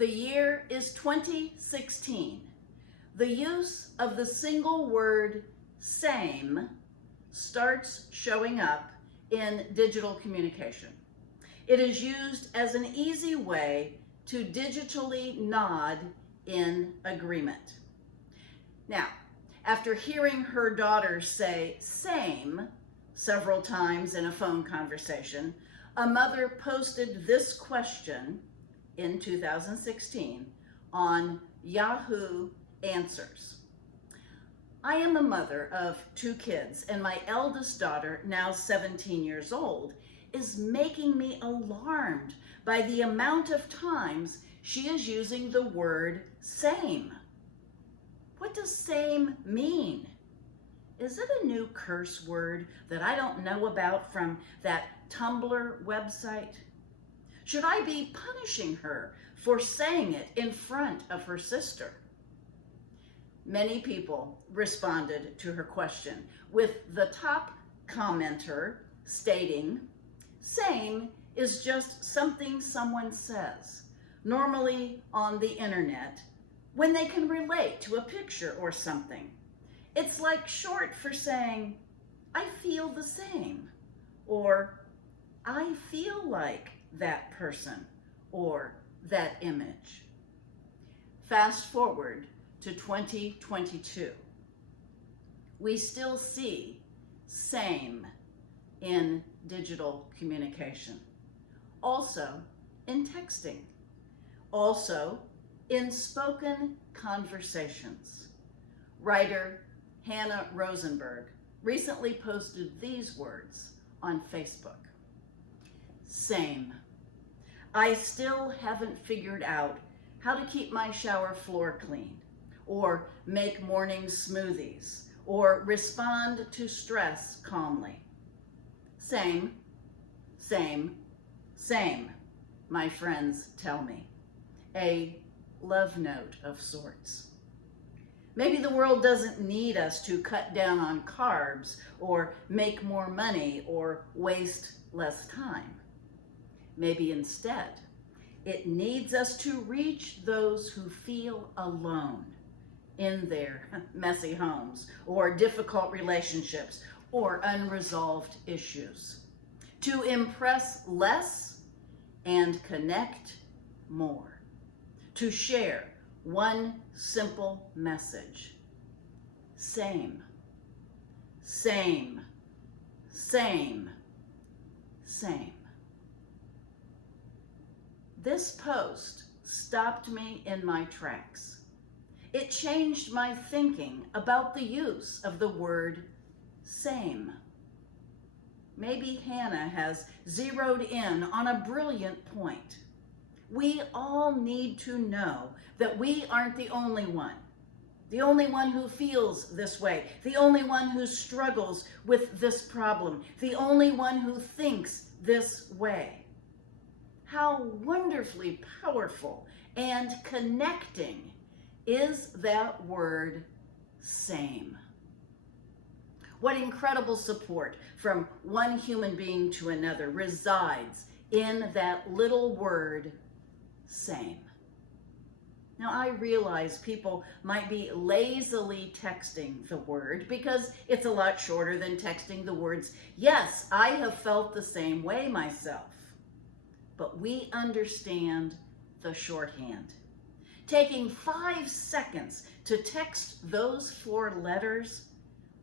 The year is 2016. The use of the single word same starts showing up in digital communication. It is used as an easy way to digitally nod in agreement. Now, after hearing her daughter say same several times in a phone conversation, a mother posted this question in 2016 on Yahoo Answers. I am a mother of 2 kids, and my eldest daughter, now 17 years old, is making me alarmed by the amount of times she is using the word same. What does same mean? Is it a new curse word that I don't know about from that Tumblr website? Should I be punishing her for saying it in front of her sister? Many people responded to her question, with the top commenter stating, same is just something someone says, normally on the internet, when they can relate to a picture or something. It's like short for saying, I feel the same, or I feel like that person or that image. Fast forward to 2022. We still see same in digital communication, also in texting, also in spoken conversations. Writer Hannah Rosenberg recently posted these words on Facebook. Same. I still haven't figured out how to keep my shower floor clean, or make morning smoothies, or respond to stress calmly. Same, same, same, my friends tell me. A love note of sorts. Maybe the world doesn't need us to cut down on carbs, or make more money, or waste less time. Maybe instead, it needs us to reach those who feel alone in their messy homes, or difficult relationships, or unresolved issues. To impress less and connect more. To share one simple message. Same, same, same, same. This post stopped me in my tracks. It changed my thinking about the use of the word same. Maybe Hannah has zeroed in on a brilliant point. We all need to know that we aren't the only one who feels this way, the only one who struggles with this problem, the only one who thinks this way. How wonderfully powerful and connecting is that word same. What incredible support from one human being to another resides in that little word same. Now, I realize people might be lazily texting the word because it's a lot shorter than texting the words. Yes, I have felt the same way myself. But we understand the shorthand. Taking 5 seconds to text those 4 letters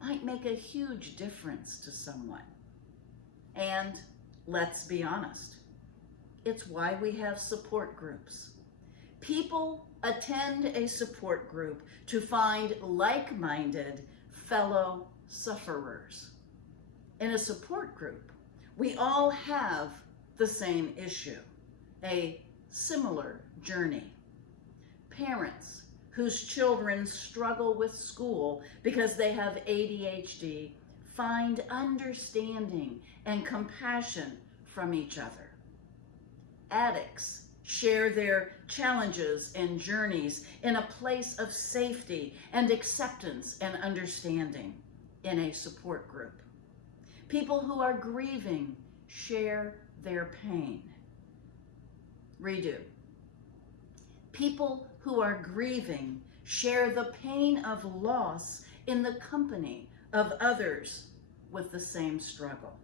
might make a huge difference to someone. And let's be honest, it's why we have support groups. People attend a support group to find like-minded fellow sufferers. In a support group, we all have the same issue, a similar journey. Parents whose children struggle with school because they have ADHD find understanding and compassion from each other. Addicts share their challenges and journeys in a place of safety and acceptance and understanding in a support group. People who are grieving share their pain. Redo. People who are grieving share the pain of loss in the company of others with the same struggle.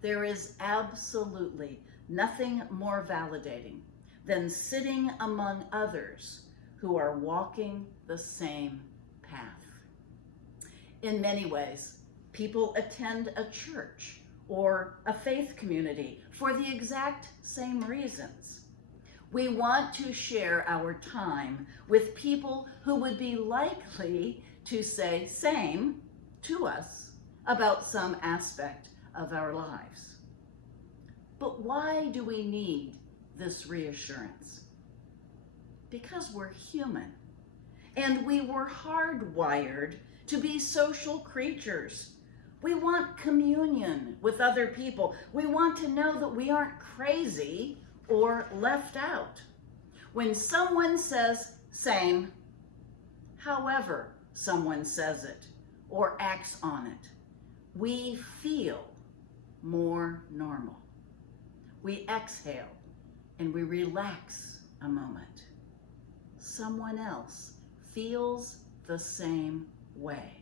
There is absolutely nothing more validating than sitting among others who are walking the same path. In many ways, people attend a church or a faith community for the exact same reasons. We want to share our time with people who would be likely to say same to us about some aspect of our lives. But why do we need this reassurance? Because we're human, and we were hardwired to be social creatures. We want communion with other people. We want to know that we aren't crazy or left out. When someone says same, however someone says it or acts on it, we feel more normal. We exhale and we relax a moment. Someone else feels the same way.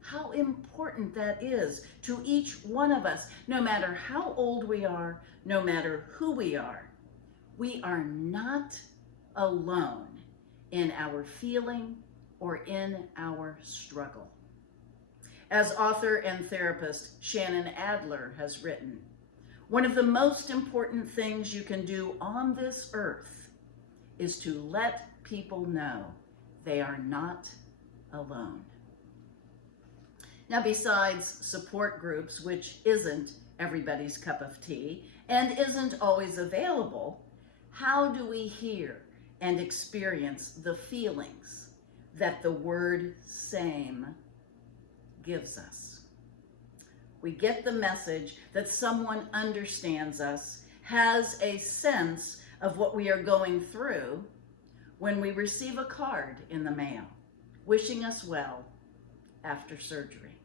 How important that is to each one of us, no matter how old we are, no matter who we are. We are not alone in our feeling or in our struggle. As author and therapist Shannon Adler has written, one of the most important things you can do on this earth is to let people know they are not alone. Now, besides support groups, which isn't everybody's cup of tea and isn't always available, how do we hear and experience the feelings that the word same gives us? We get the message that someone understands us, has a sense of what we are going through when we receive a card in the mail wishing us well after surgery,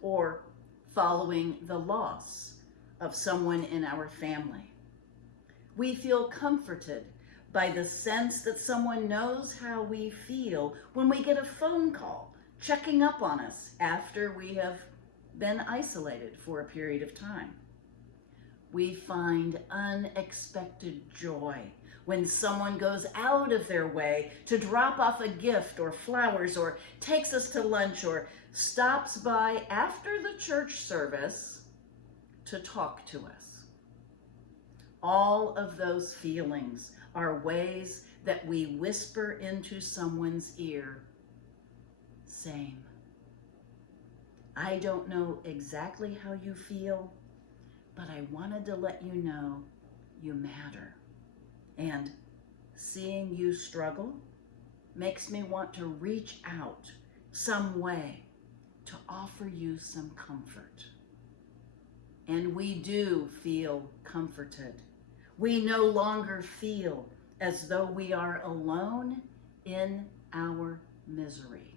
or following the loss of someone in our family. We feel comforted by the sense that someone knows how we feel when we get a phone call checking up on us after we have been isolated for a period of time. We find unexpected joy when someone goes out of their way to drop off a gift or flowers or takes us to lunch or stops by after the church service to talk to us. All of those feelings are ways that we whisper into someone's ear, same. I don't know exactly how you feel, but I wanted to let you know you matter. And seeing you struggle makes me want to reach out some way to offer you some comfort. And we do feel comforted. We no longer feel as though we are alone in our misery.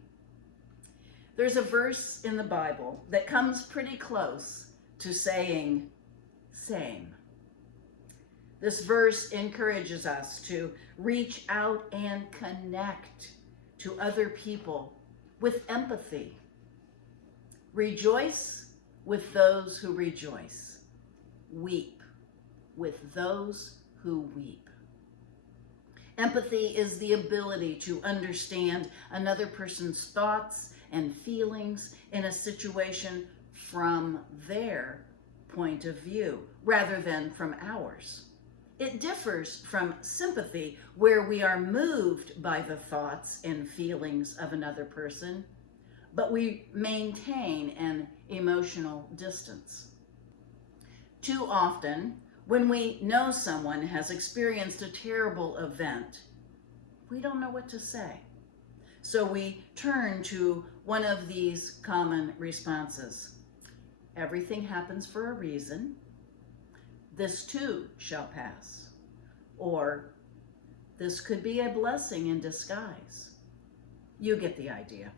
There's a verse in the Bible that comes pretty close to saying same. This verse encourages us to reach out and connect to other people with empathy. Rejoice with those who rejoice. Weep with those who weep. Empathy is the ability to understand another person's thoughts and feelings in a situation from their point of view rather than from ours. It differs from sympathy, where we are moved by the thoughts and feelings of another person, but we maintain an emotional distance. Too often, when we know someone has experienced a terrible event, we don't know what to say. So we turn to one of these common responses. Everything happens for a reason. This too shall pass. Or, this could be a blessing in disguise. You get the idea.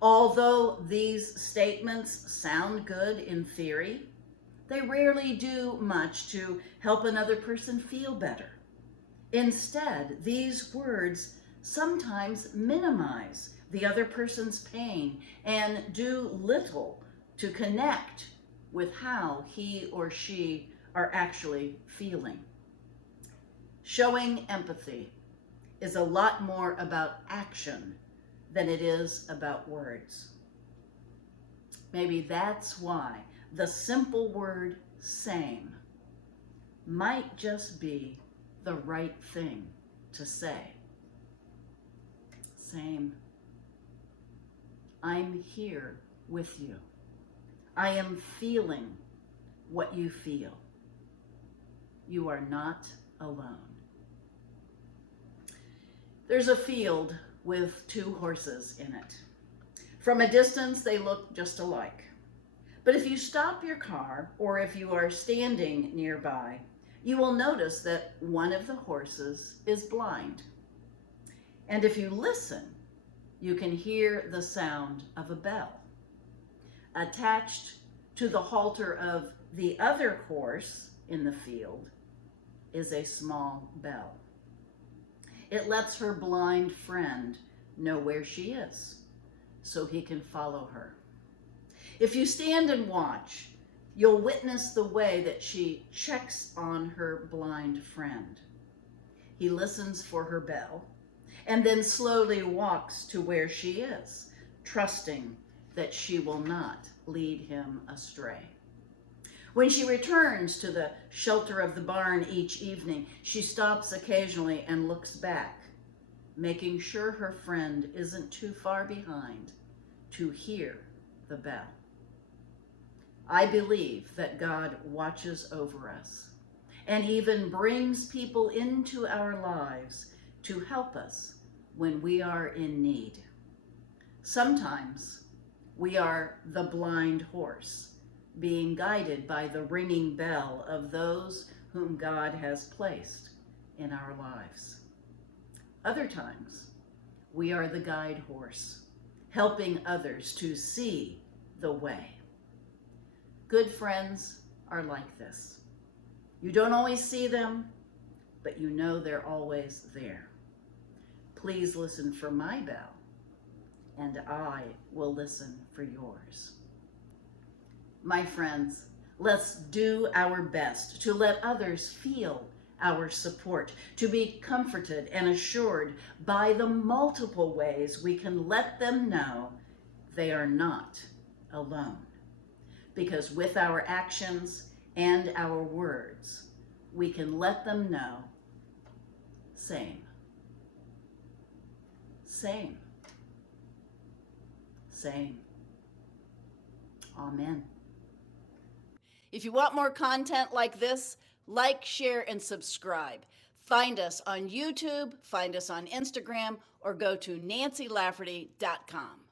Although these statements sound good in theory, they rarely do much to help another person feel better. Instead, these words sometimes minimize the other person's pain and do little to connect with how he or she are actually feeling. Showing empathy is a lot more about action than it is about words. Maybe that's why the simple word same might just be the right thing to say. Same. I'm here with you. I am feeling what you feel. You are not alone. There's a field with two horses in it. From a distance, they look just alike. But if you stop your car, or if you are standing nearby, you will notice that one of the horses is blind. And if you listen, you can hear the sound of a bell. Attached to the halter of the other horse in the field is a small bell. It lets her blind friend know where she is, so he can follow her. If you stand and watch, you'll witness the way that she checks on her blind friend. He listens for her bell and then slowly walks to where she is, trusting that she will not lead him astray. When she returns to the shelter of the barn each evening, she stops occasionally and looks back, making sure her friend isn't too far behind to hear the bell. I believe that God watches over us and even brings people into our lives to help us when we are in need. Sometimes we are the blind horse, being guided by the ringing bell of those whom God has placed in our lives. Other times, we are the guide horse, helping others to see the way. Good friends are like this. You don't always see them, but you know they're always there. Please listen for my bell, and I will listen for yours. My friends, let's do our best to let others feel our support, to be comforted and assured by the multiple ways we can let them know they are not alone. Because with our actions and our words, we can let them know, same, same, same. Amen. If you want more content like this, like, share, and subscribe. Find us on YouTube, find us on Instagram, or go to nancylafferty.com.